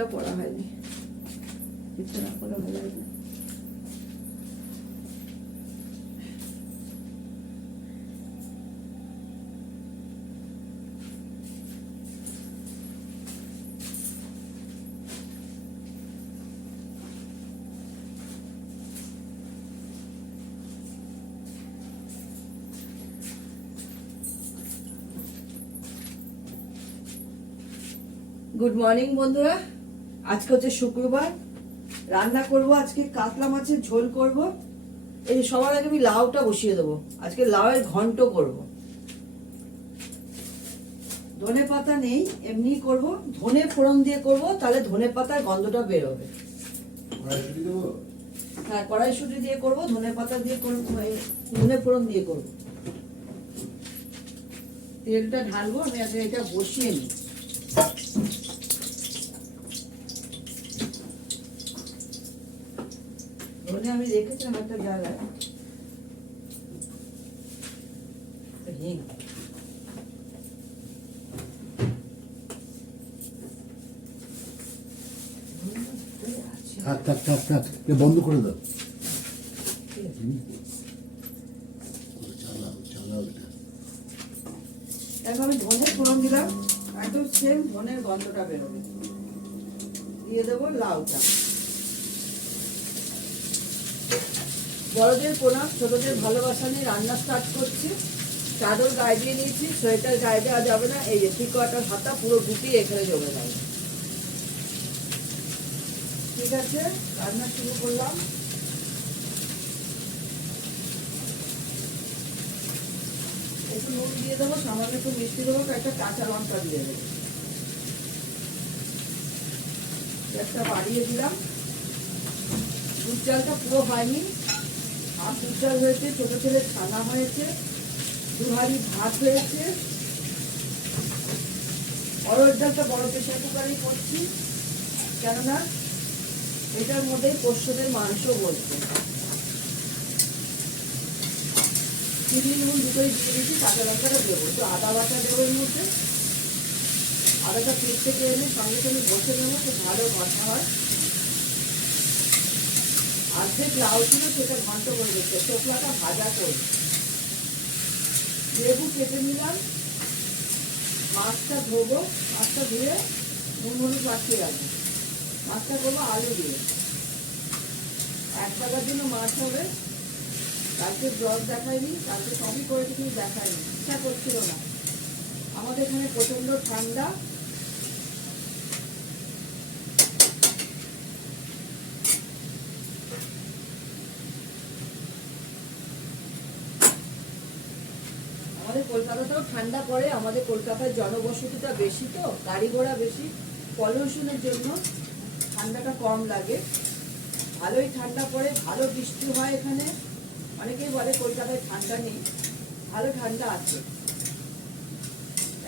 পিঠটা পড়া হয়নি, পিঠটা না পড়া ভালো লাগবে। গুড মর্নিং বন্ধুরা, আজকে হচ্ছে শুক্রবার। রান্না করব আজকে কাতলা মাছের ঝোল করব। এই সবার আগে আমি লাউটা বসিয়ে দেবো। আজকে লাউয়ের ঘন্ট করব। ধনে পাতা নেই, এমনি করব। ধনে ফোড়ন দিয়ে করব, তাহলে ধনে পাতার গন্ধটা বেরোবে। হ্যাঁ, কড়াইশুঁটি দিয়ে করব, ধনে পাতা দিয়ে করব, ধনে ফোড়ন দিয়ে করব। তেলটা ঢালবো, আমি আগে এটা বসিয়ে নিই। আমি রেখেছিলাম একটা জায়গায়। বন্ধ করে দাও। দেখো আমি ধনে ফোড়ন দিলাম, একদম সেম ধনের গন্ধটা বেরোবে। দিয়ে দেবো লাউটা। বড়দের প্রণাম, ছোটদের ভালোবাসা নিয়ে রান্না স্টার্ট করছি। চাদর গায়ে দিয়ে নিয়েছি, সোয়েটার গায়ে দেওয়া যাবে না। এই যে ঠিক কটার হাতা পুরো গুটিয়ে এখানে জমে যাবে। ঠিক আছে, রান্না শুরু করলাম। একটু নুন দিয়ে দেবো, সামান্য একটু মিষ্টি দেবো, একটা কাঁচা লঙ্কা দিয়ে দেবো। একটা বাড়িয়ে দিলাম। দুধ চালটা পুরো হয়নি, আর দুধ চাল হয়েছে। ছোট ছেলে ছানা হয়েছে, 2 হাঁড়ি ভাত হয়েছে। অরহর ডালটা বড় প্রেসার কুকারেই করছি, কেননা এটার মধ্যেই পোষ্যদের মাংস বলছে। চিনি নুন দুটোই দিয়ে দিচ্ছি, কাঁচা লঙ্কাটা দেবো, একটু আদা বাটা দেবো এর মধ্যে। আদাটা পেট থেকে এনে সঙ্গে সঙ্গে বসে নেবো, খুব ভালো কথা হয়। অর্ধেক লাউ ছিল, সেটা ঘন্ট করে দিচ্ছে, শোকলাটা ভাজা করে। লেবু কেটে নিলাম। মাছটা ধোবো, মাছটা ধুয়ে নুন হলুদ মাখিয়ে রাখবো। মাছটা করবো আলু দিয়ে। 1 টাকার জন্য মাছ হবে। কালকে ব্লগ দেখায়নি, কালকে সবই করেছি কিন্তু দেখায়নি, ইচ্ছা করছিল না। আমাদের এখানে প্রচন্ড ঠান্ডা। আমাদের কলকাতাতেও ঠান্ডা পড়ে। আমাদের কলকাতার জনবসতিটা বেশি, তো গাড়ি ঘোড়া বেশি, পলিউশনের জন্য ঠান্ডাটা কম লাগে। ভালোই ঠান্ডা পড়ে, ভালো বৃষ্টি হয় এখানে। অনেকেই বলে কলকাতায় ঠান্ডা নেই, ভালো ঠান্ডা আছে।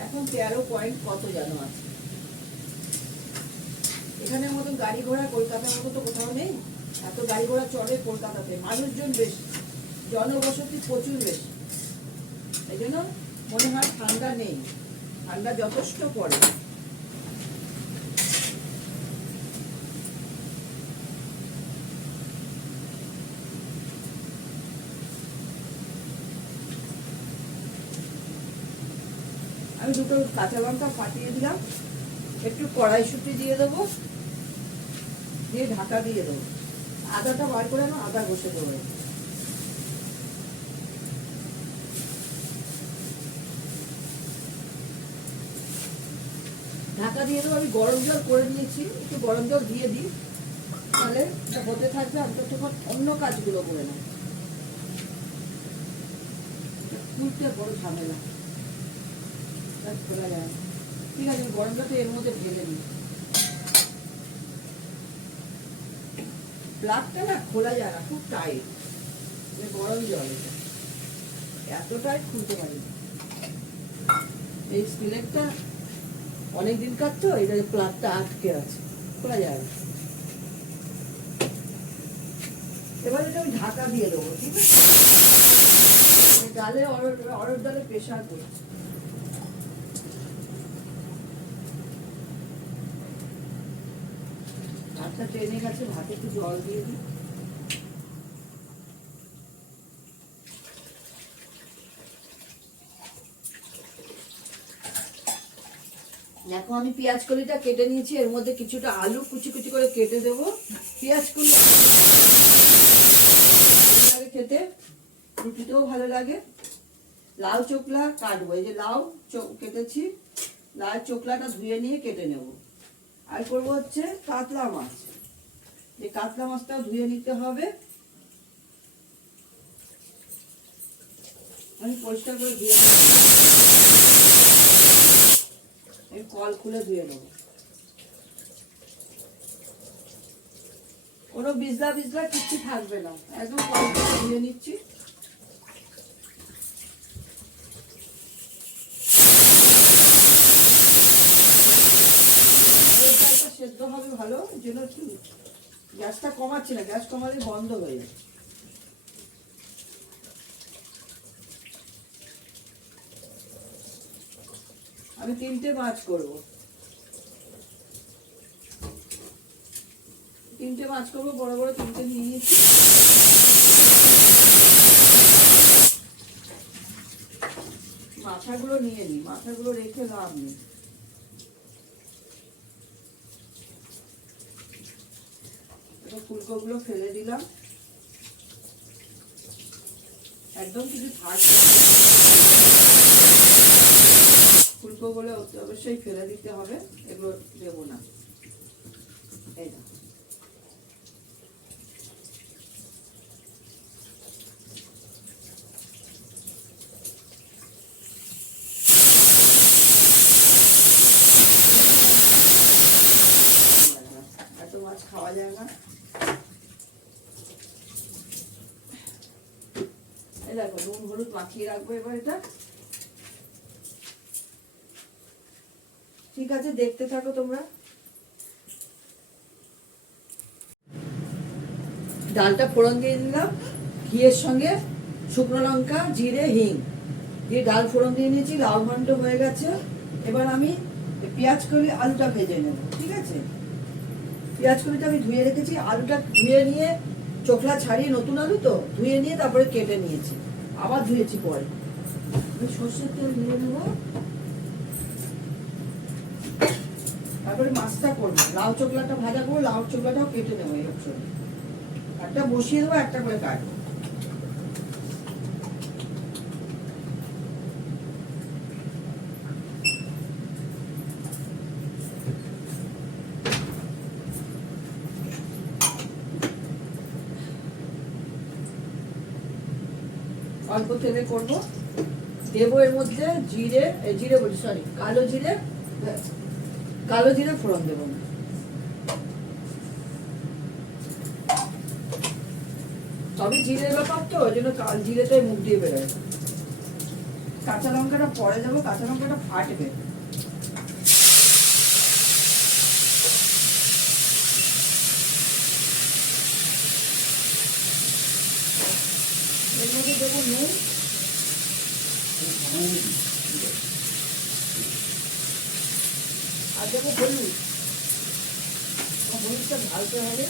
এখন 13 পয়েন্ট কত যেন আছে। এখানের মতন গাড়ি ঘোড়া কলকাতার মতো তো কোথাও নেই। এত গাড়ি ঘোড়া চলে কলকাতাতে, মানুষজন বেশি, জনবসতি প্রচুর বেশি। এই জন্য মনে হয় ঠান্ডা নেই, ঠান্ডা যথেষ্ট পড়ে। আমি দুটো কাঁচা লঙ্কা ফাটিয়ে দিলাম, একটু কড়াইশুঁটি দিয়ে দেবো, দিয়ে ঢাকা দিয়ে দেবো। আদাটা বার করে না, আদা ঘষে দেবো। ঢাকা দিয়ে দেবো। আমি গরম জল করে নিয়েছি, একটু গরম জল দিয়ে দিই, তাহলে এটা হতে থাকবে। আমি তো তখন অন্য কাজগুলো করে না, খুলতে বড় ঝামেলা, খোলা যায়। ঠিক আছে, গরম জলটা এর মধ্যে ঢেলে দিই। প্লাগটা না খোলা যায় না, খুব টাইট। গরম জল এত টাইট খুলতে পারি না। এই স্পিলেটটা অনেক দিনকার তো, এটা প্লাগটা আটকে আছে, খোলা যায় না। এবার এটা আমি ঢাকা দিয়ে দেবো। ঠিক আছে, ডালে অরহর ডালে প্রেশার করছি। ভাতটা টেনে গেছে, ভাতে একটু জল দিয়ে দিই। দেখো আমি পেঁয়াজ কলিটা কেটে নিয়েছি, এর মধ্যে কিছুটা আলু কুচি কুচি করে কেটে দেবো। পেঁয়াজ কলি ভালো লাগে খেতে, রুটিতেও ভালো লাগে। লাউ চোকলা কাটবো, এই যে লাউ কেটেছি, লাউ চোকলাটা ধুয়ে নিয়ে কেটে নেব। আর করবো হচ্ছে কাতলা মাছ, এই কাতলা মাছটাও ধুয়ে নিতে হবে। আমি পরিষ্কার করে ধুয়ে এই কল খুলে ধুয়ে নেবো, কোনো বিজলা বিজলা কিছু থাকবে না, একদম কল খুলে ধুয়ে নিচ্ছি। সেদ্ধ হবে ভালো, যেন একটু গ্যাসটা কমাচ্ছি না, গ্যাস কমালে বন্ধ হয়ে যাবে। আমি 3টে মাছ করব, 3টে মাছ করবো, বড় বড় 3টে নিয়ে নিচ্ছি। মাথাগুলো নিয়ে নিই, মাথাগুলো রেখে লাভ নেই। ফুলকোগুলো ফেলে দিলাম, একদম কিছু থাকবে, ফুলকোগুলো অবশ্যই ফেলে দিতে হবে, এগুলো দেবো না। এই না, এত মাছ খাওয়া যায় না। দেখো নুন হলুদ মাখিয়ে রাখবো এবার এটা। ঠিক আছে, দেখতে থাকো তোমরা। ডালটা ফোড়ন দিয়ে দিলাম, ঘিয়ের সঙ্গে শুকনো লঙ্কা জিরে হিং দিয়ে ডাল ফোড়ন দিয়ে নিয়েছি, লাল ঘন্ট হয়ে গেছে। এবার আমি পেঁয়াজ কলি আলুটা ভেজে নেব। ঠিক আছে, পেঁয়াজ কলিটা আমি ধুয়ে রেখেছি, আলুটা ধুয়ে নিয়ে চোখলা ছাড়িয়ে, নতুন আলু তো ধুয়ে নিয়ে তারপরে কেটে নিয়েছি, আবার ধুয়েছি পরে। সর্ষের তেল দিয়ে নেবো, তারপরে মাছটা করবো, লাউ চোখলাটা ভাজা করবো, লাউ চোখলাটাও কেটে নেবো। এই অপশনে একটা বসিয়ে দেবো, একটা করে কাটবো। অল্প তেলে করবো, দেবো এর মধ্যে জিরে বলি সরি কালো জিরে ফোড়ন দেবো। তবে জিরের ব্যাপার তো, ওই জন্য জিরেটাই মুখ দিয়ে বেরোয়। কাঁচা লঙ্কাটা পরে দেবো, কাঁচা লঙ্কাটা ফাটবে। এর মধ্যে দেবো নুন, আর দেবো হলুদ। হলুদটা ঢালতে হবে,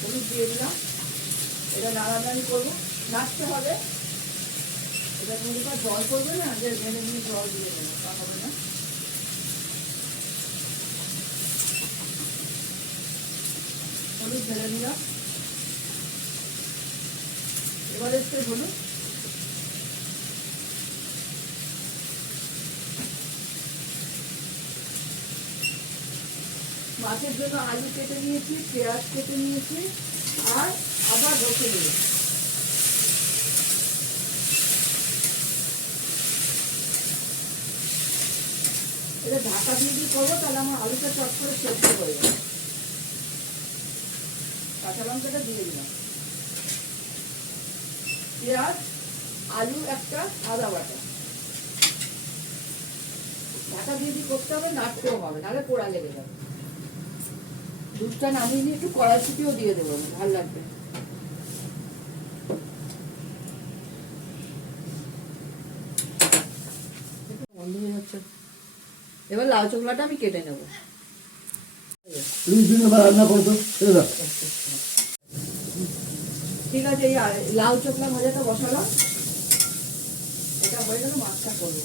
হলুদ দিয়ে দিলাম। এটা নাড়ানাড়ি করবো, নাড়তে হবে। এটার মধ্যে জল করবে না, যে মেরে নিয়ে জল দিয়ে দেবো, তা হবে না। হলুদ ঢেলে নিলাম, এবার একটু হলুদ, মাছের জন্য আলু কেটে নিয়েছি, পেঁয়াজ কেটে নিয়েছি, আর আবার বসে দিয়েছি। এটা ঢাকা দিয়ে দিয়ে করবো, তাহলে আমার আলুটা চট করে সেদ্ধ হয়ে যাবে। কাঁচা লঙ্কাটা দিয়ে দিলাম, পেঁয়াজ আলু একটা, আদা বাটা, ঢাকা দিয়ে দিয়ে করতে হবে, নাড়তেও হবে, নাহলে পোড়া লেগে যাবে। দুধটা নামিয়ে নিয়ে একটু কড়াইশুঁটিও দিয়ে দেবো, ভালো লাগবে। বন্ধ হয়ে যাচ্ছে। এবার লাউ চোখলাটা আমি কেটে নেবো। রান্না করতো ঠিক আছে, এই লাউ চোখলা ভাজাটা বসালাম, এটা হয়ে গেল, মাছটা করবো।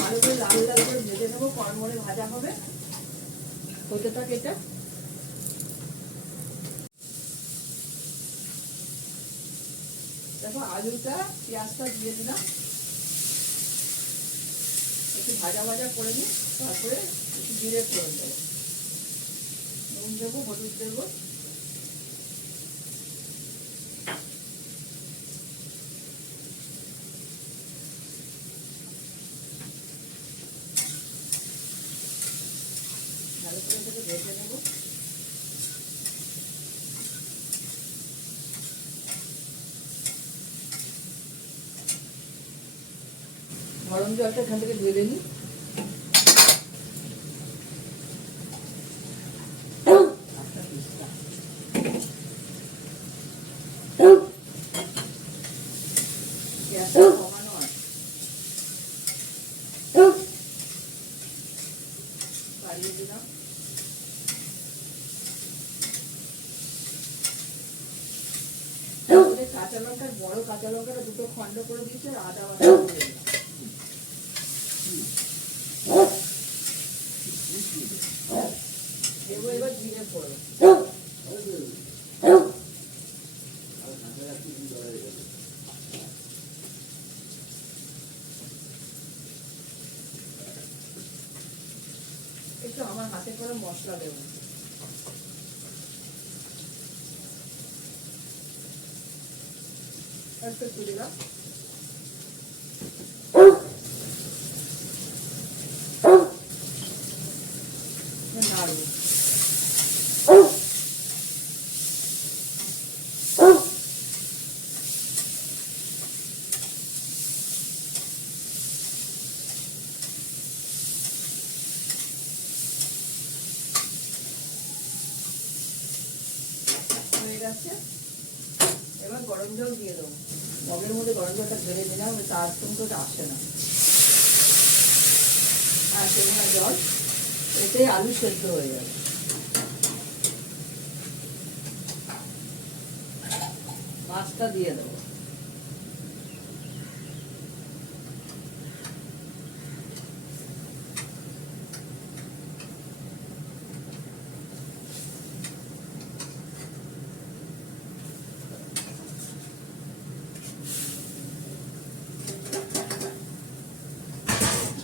ভালো করে লাল লাল করে ভেজে নেবো, কড়মড়ে ভাজা হবে, হতে থাক এটা। দেখো আলুটা পেঁয়াজটা দিয়ে দিলাম, একটু ভাজা ভাজা করে নিই, তারপরে একটু জিরে ফোড়ন দেবো, নুন দেবো, হলুদ দেবো, ভালো করে এটাকে ভেজে নেবো। গরম জলটা এখান থেকে ধুয়ে নিই। গ্যাসটা কমানো আছে, বাড়িয়ে দিলাম। কাঁচা লঙ্কার, বড় কাঁচা লঙ্কাটা দুটো খন্ড করে দিয়েছে, আর আদা বাটা দিয়ে দিলাম। দেবো এবার জিরে ফোড়ন। একটু আমার হাতে করে মশলা দেবো, একটু দিলাম, নাড়ু। হয়ে গেছে, এবার গরম জল দিয়ে দেবো। মগের মধ্যে গরম জলটা ঢেলে নিলাম, তার কিন্তু আসে না, আসে না জল, এতে আলু সেদ্ধ হয়ে যাবে। মাছটা দিয়ে দেবো,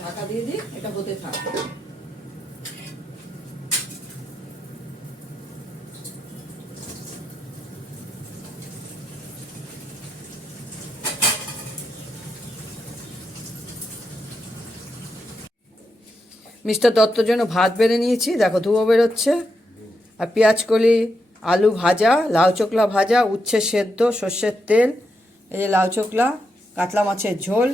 ঢাকা দিয়ে দিই, এটা হতে থাকবে। মিস্টার দত্তর জন্য ভাত বেড়ে নিয়েছি, দেখো ধুয়ো বেরোচ্ছে, আর পেঁয়াজ কলি, আলু ভাজা, লাউ চোখলা ভাজা, উচ্ছে সেদ্ধ, সর্ষের তেল, এই যে লাউ চোখলা, কাতলা মাছের ঝোল,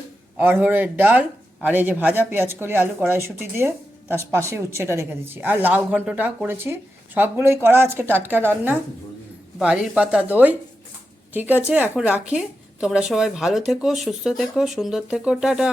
অড়হরের ডাল, আর এই যে ভাজা পেঁয়াজ কলি আলু কড়াইশুঁটি দিয়ে, তার পাশে উচ্ছেটা রেখে দিচ্ছি, আর লাউ ঘন্টটা করেছি। সবগুলোই করা আজকে টাটকা রান্না, বাড়ির পাতা দই। ঠিক আছে, এখন রাখি, তোমরা সবাই ভালো থেকো, সুস্থ থেকো, সুন্দর থেকো, টাটা।